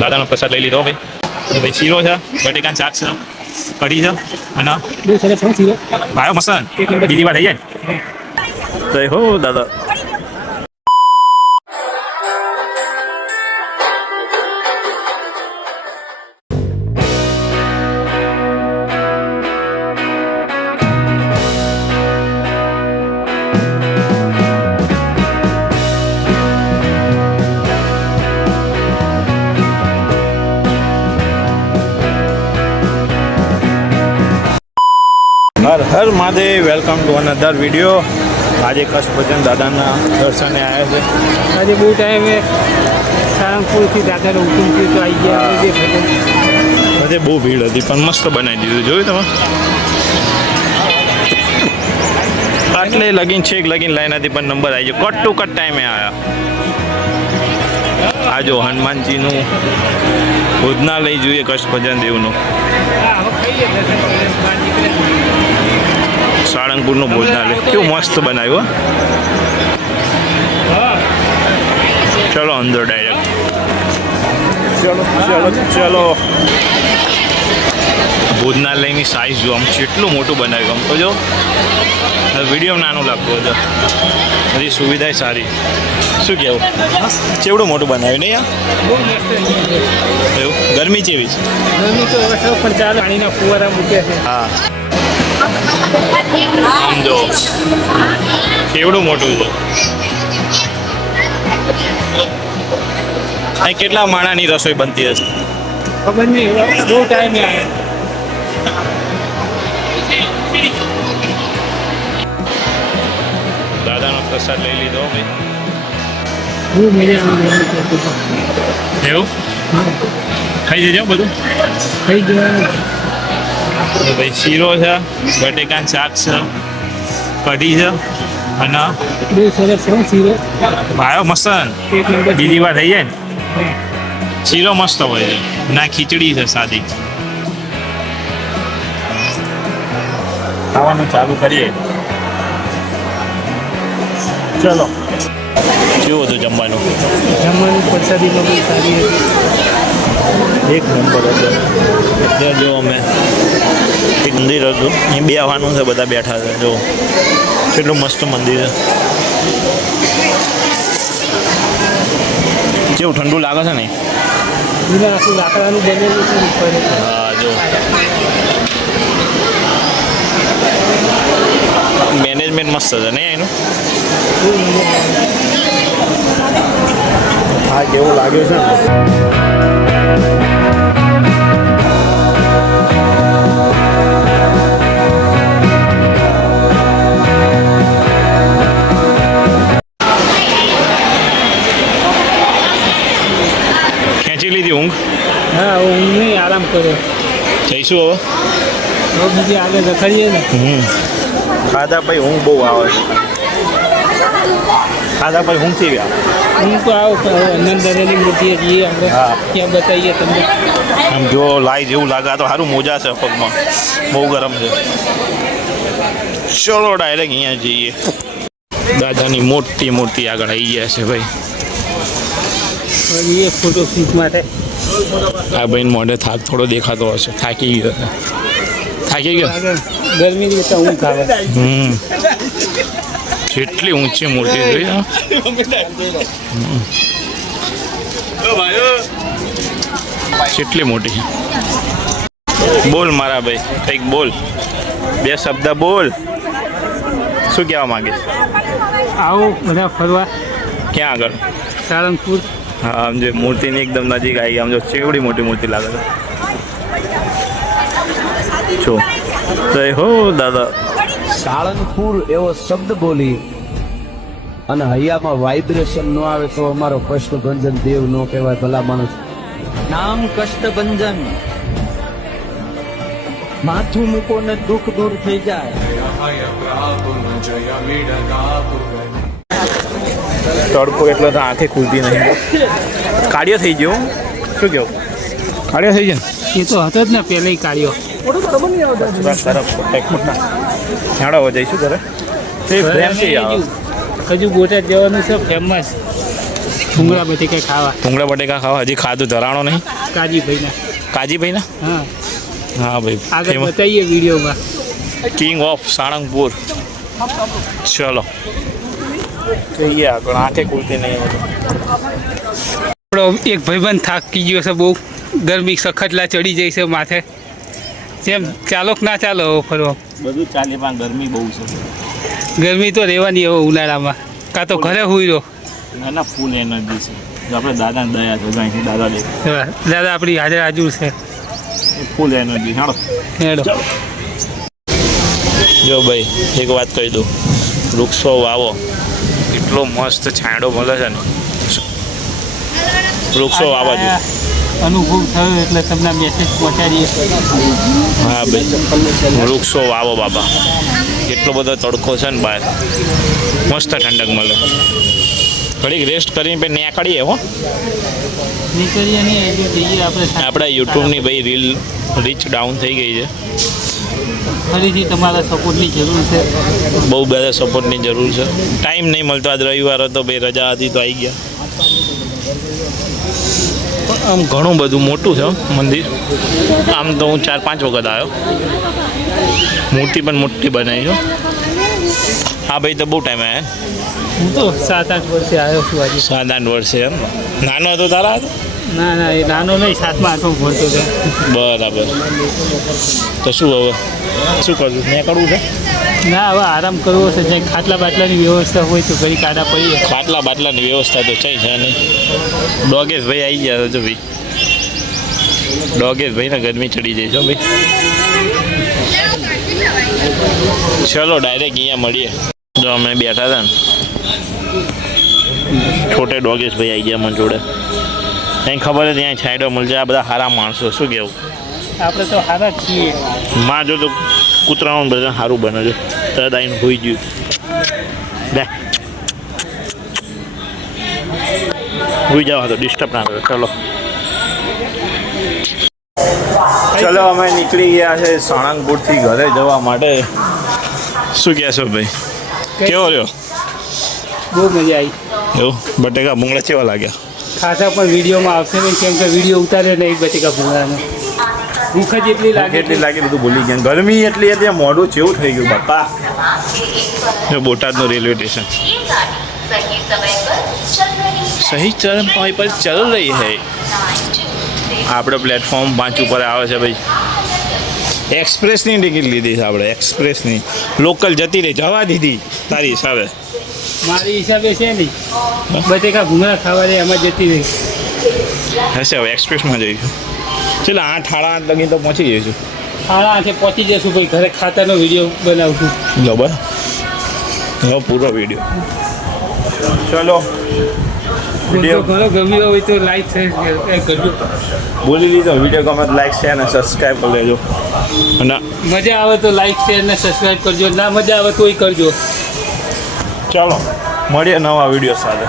દાદાનો પ્રસાદ લઈ લીધો ભાઈ શીરો છે, બટેકાનું શાક છે, કઢી છે અને ભાયો મસન બીજી વાર થઈ જાય જય હો દાદા. હર હર મહાદેવ, વેલકમ ટુ અનધર વિડીયો. આજે કચ્છભજન દાદાના દર્શને આવ્યા છે. આજે બહુ ટાઈમે સાળંગપુરથી દાદાનો હુકુમ થયો તો આવી ગયા. બધે બહુ ભીડ હતી પણ મસ્ત બનાવી દીધું, જોયું તમે? આટલે લગીન છેક લગીન લાઈન હતી પણ નંબર આવી ગયો, કટ ટુ કટ ટાઈમે આવ્યા. આ જો હનુમાનજીનું ભોજનાલય જોઈએ કચ્છભજન દેવનું, સાળંગપુરનું ભોજનાલય કેવું મસ્ત બનાવ્યું. ચલો અંદર ડાયરેક્ટ, ચલો. ભોજનાલયની સાઇઝ જો આમ કેટલું મોટું બનાવ્યું, આમ તો જો વિડીયો નાનું લાગતું હતું, બધી સુવિધા સારી. શું કહેવું, કેવડું મોટું બનાવ્યું નહીં યાર? એવું ગરમી કેવી છે? ગરમી તો પણ ચાલે, પાણીના ફુવારા મૂકે છે. હા સમજો કેવડું મોટું છે. અહીં કેટલા માણાની રસોઈ બનતી હશે ખબર નહીં, બહુ ટાઈમે આવે. દાદાનો પ્રસાદ લઈ લીધો ભાઈ. બહુ મજા એવું ખાઈ જજો બધું. થઈ ગયા ભાઈ શીરો છે, બટેકાનું શાક છે, કઢી છે અને બહુ સરસ છે શીરો. ભાયો મસન એક નંબર. બીજી વાર થઈ જાય ને. શીરો મસ્ત હોય છે, ના ખીચડી છે સાદી. ખાવાનું ચાલુ કરીએ. ચલો. કેવું હતું જમવાનું? જમવાનું પ્રસાદીમાં બહુ સારી હતી. એક નંબર હતો. અત્યારે જો અમે એક મંદિર હતું, અહીં બેસવાનું છે, બધા બેઠા છે. જો કેટલું મસ્ત મંદિર છે. કેવું ઠંડુ લાગે છે ને? આખું લાકડાનું બનેલું છે ઉપર. હા જો મેનેજમેન્ટ મસ્ત છે ને એનું. હા જેવું લાગ્યું છે ને. ખેંચી લીધી ઊંઘ? હા હું નહીં, આરામ કર્યો. જઈશું હવે. હવે બીજી આગળ રખડીએ ને. ખાધા પછી ઊંઘ બહુ આવે છે. ખાધા પછી ઊંઘ થઈ ગયા. હું તો આવો નંદનની મૂર્તિએ જઈએ આપણે. હા. ત્યાં બતાવીએ તમને. આમ જો લાઈ જેવું લાગે. આ તો સારું મોજા છે પગમાં, બહુ ગરમ છે. ચલો ડાયરેક્ટ અહીંયા જઈએ. દાદાની મોટી મૂર્તિ આગળ આવી ગયા છે ભાઈ. એ ફોટો શૂટ માટે. આ ભાઈ મોઢે થાક થોડો દેખાતો હશે, થાકી ગયો છે. થાકી ગયો. ગરમીની રીતે ઊંઘ આવે. કેટલી ઊંચી મૂર્તિ જોઈ. કેટલી મોટી. બોલ મારા ભાઈ, કંઈક બોલ, બે શબ્દ બોલ. શું કહેવા માંગે? આવો બધા ફરવા. ક્યાં આગળ? સાળંગપુર. હા આમ જો મૂર્તિની એકદમ નજીક આવી. આમ જો કેવડી મોટી મૂર્તિ લાગે છે. છો જય હો દાદા. સાળંગપુર એવો શબ્દ બોલી અને હૈયામાં વાઇબ્રેશન ન આવે તો અમારો કષ્ટભંજન દેવ ન કહેવાય. ભલા માણસ નામ કષ્ટભંજન, માથું મૂકો ને દુઃખ દૂર થઈ જાય. તડકો એટલો તો આંખે ખુલતી નહીં. કાર્ય થઈ ગયો. શું કહો? કાર્ય થઈ ગયો. એ તો હતો જ ને પહેલા કાર્યો. ઝાડા જઈશું ઘરે. પ્રેમથી હજુ બોટાદ જવાનું છે ફેમસ. ભૂંગળા બટેકા ખાવા ભૂંગળા બટેકા ખાવા હજી ખાધું ધરાણો નહીં કાજીભાઈના. કાજીભાઈ ના હા, હા ભાઈ આગળ famous. બતાવીએ વિડીયોમાં. King of Salangpur. ચલો જઈએ આગળ. આંખે ખુલતી નહીં આપણો એક ભાઈબંધ થાકી ગયો છે બહુ, ગરમી સખતલા ચડી જાય છે માથે. જેમ ચાલો કે ના ચાલો હવે ફરવા. બધું ચાલે પણ ગરમી બહુ છે. ગરમી તો રહેવાની હવે ઉનાળામાં, કાં તો ઘરે હુઈ રહો. ના ફૂલ એનર્જી છે. જો આપણે દાદાને દયા છે અહીંથી દાદા દે દાદા આપણી હાજર હાજર છે. Full energy. હાલો હેડો. જો ભાઈ એક વાત કહી દઉં, વૃક્ષો વાવો. એટલો મસ્ત છાંયડો મળે છે ને, વૃક્ષો વાવા જોઈએ. અનુભવ થયો એટલે તમને મેસેજ પહોંચાડીએ. હા ભાઈ વૃક્ષો વાવો બાબા. એટલો બધો તડકો છે ને બહાર, મસ્ત ઠંડક મળે. ઘડીક રેસ્ટ કરીને પછી નીકળીએ હો. નીકળીએ નહીં, હજુ જઈએ આપણે. આપણા યુટ્યુબની ભાઈ રીચ ડાઉન થઈ ગઈ છે. ફરીથી તમારા સપોર્ટની જરૂર છે. બહુ બધા સપોર્ટની જરૂર છે. ટાઈમ નહીં મળતો. આજ રવિવાર હતો ભાઈ, રજા હતી તો આવી ગયા. પણ આમ ઘણું બધું મોટું છે હો મંદિર. આમ તો હું 4-5 વખત આવ્યો. મૂર્તિ પણ મોટી બનાવી છે. હા ભાઈ તો બહુ ટાઈમ આવ્યા. હું તો 7-8 વર્ષે આવ્યો છું આજે. 7-8 વર્ષે એમ. નાનો હતો તારા હતો? ના ના, એ નાનો નહીં, 7મા 8મા ભણતો છે. બરાબર. તો શું હવે શું કરવું? મેં કરવું છે. ના, હવે આરામ કરવો છે. જ્યાં ખાટલા બાટલાની વ્યવસ્થા હોય તો ઘડી કાઢા પડીએ. ખાટલા બાટલાની વ્યવસ્થા તો છે નહીં. ડોગેશ ભાઈ આવી ગયા જો ભાઈ. ડોગેશ ભાઈને ગરમી ચડી જાય છો ભાઈ. ચલો ડાયરેક્ટ અહીંયા મળીએ. જો અમે બેઠા હતા ને, છોટે ડોગેશ ભાઈ આવી ગયા મને જોડે. અહીં ખબર છે ત્યાં છાંયડો મળશે. આ બધા સારા માણસો. શું કહેવું? આપણે તો સારા જ છીએ. માં જો તો કૂતરાનું બધા સારું બને છે. તરત આવીને હોઈ ગયું. બે હોઈ જાવ તો ડિસ્ટર્બ ના કરે. ચલો ચલો અમે નીકળી ગયા છે સાળંગપુરથી ઘરે જવા માટે. શું કહેશો ભાઈ? કેવો રહ્યો? બહુ મજા આવી. એવું બટેકા ભૂંગળા કેવા લાગ્યા? ખાસા પણ વિડીયોમાં આવશે નહીં, કેમ કે વિડીયો ઉતારે નહીં બટેકા ભૂંગળાનો. ભૂખ જ એટલી લાગે. કેટલી લાગી બધું ભૂલી ગયા. ગરમી એટલી હતી, મોઢું જેવું થઈ ગયું બાપા. બોટાદનું રેલવે સ્ટેશન સહી ચરણ પર ચલ રહી હૈ. આપણે પ્લેટફોર્મ 5 ઉપર આવે છે ભાઈ. એક્સપ્રેસની ટિકિટ લીધી છે આપણે. એક્સપ્રેસની લોકલ જતી રહી, જવા દીધી તારી હિસાબે. મારી હિસાબે છે નહીં, બટેકા ભૂંગળા ખાવા દે એમાં જતી રહી. હશે હવે એક્સપ્રેસમાં જઈશું. ચાલો 8 સાડા 8 લગી તો પહોંચી જઈશું. 8:30 પહોંચી જઈશું ભાઈ. ઘરે ખાતાનો વિડીયો બનાવશું. લો બસ હવે પૂરો વિડીયો. ચલો વિડીયો ઘણો ગમ્યો હોય તો લાઈક શેર કરજો. બોલી લીધો. વિડીયો ગમે તો લાઈક શેર અને સબસ્ક્રાઈબ કરી લેજો. અને મજા આવે તો લાઈક શેર ને સબસ્ક્રાઈબ કરજો. ના મજા આવે તોય કરજો. ચાલો મળીએ નવા વિડીયો સાથે.